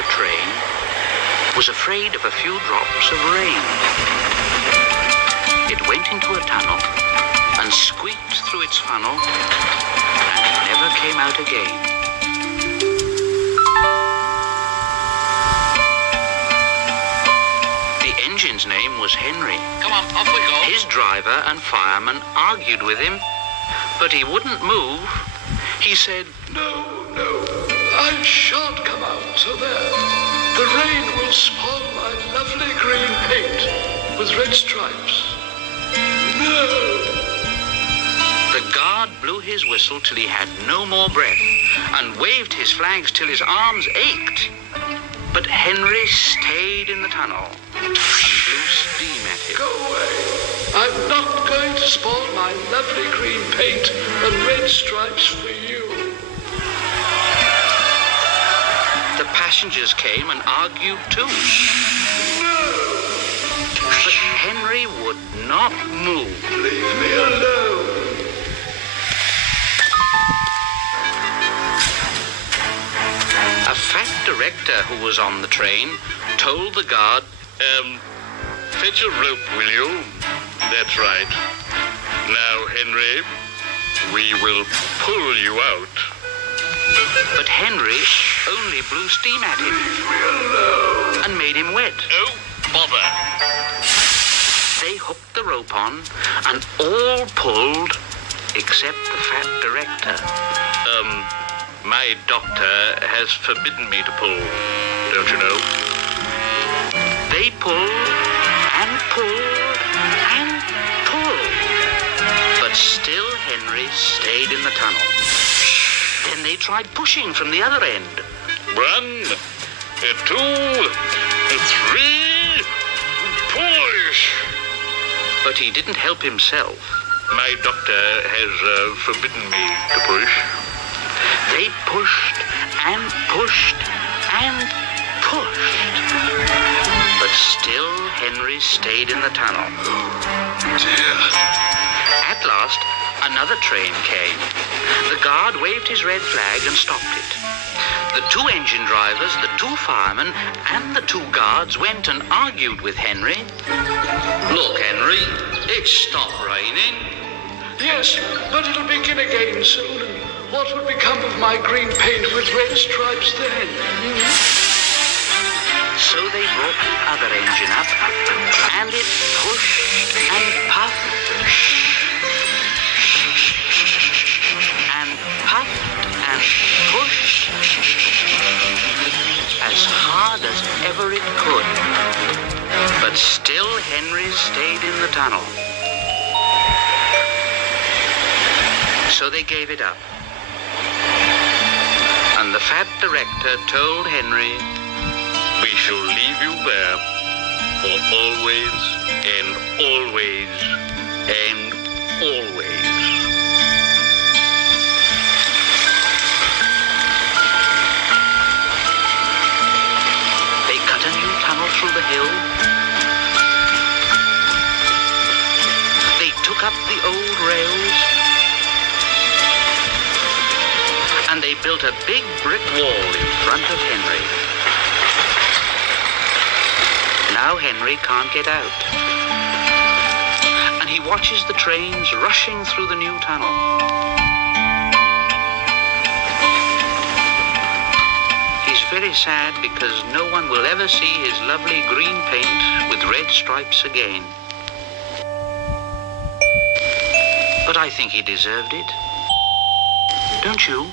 a train was afraid of a few drops of rain. It went into a tunnel and squeaked through its funnel and never came out again. The engine's name was Henry. Come on, off we go. His driver and fireman argued with him, but he wouldn't move. He said, No, I shan't come out, so there. The rain will spoil my lovely green paint with red stripes. No! The guard blew his whistle till he had no more breath and waved his flags till his arms ached. But Henry stayed in the tunnel and blew steam at him. Go away. I'm not going to spoil my lovely green paint and red stripes for you. The passengers came and argued too. No! But Henry would not move. Leave me alone. A fat director who was on the train told the guard, Fetch a rope, will you? That's right. Now, Henry, we will pull you out. but Henry only blew steam at him Leave me alone. and made him wet. Oh, bother. They hooked the rope on and all pulled except the fat director. My doctor has forbidden me to pull, don't you know? They pulled and pulled and pulled, but still Henry stayed in the tunnel. Then they tried pushing from the other end. 1, 2, 3, push! But he didn't help himself. My doctor has forbidden me to push. They pushed and pushed and pushed, but still Henry stayed in the tunnel. Dear. At last, another train came. The guard waved his red flag and stopped it. The 2 engine drivers, the 2 firemen, and the 2 guards went and argued with Henry. Look, Henry, it's stopped raining. Yes, but it'll begin again soon. And what would become of my green paint with red stripes then? So they brought the other engine up, and it pushed and puffed and puffed and pushed as hard as ever it could. But still Henry stayed in the tunnel. So they gave it up. And the fat director told Henry, We shall leave you there for always and always and always. they cut a new tunnel through the hill. They took up the old rails. And they built a big brick wall in front of Henry. Now Henry can't get out. And he watches the trains rushing through the new tunnel. He's very sad because no one will ever see his lovely green paint with red stripes again. But I think he deserved it. Don't you?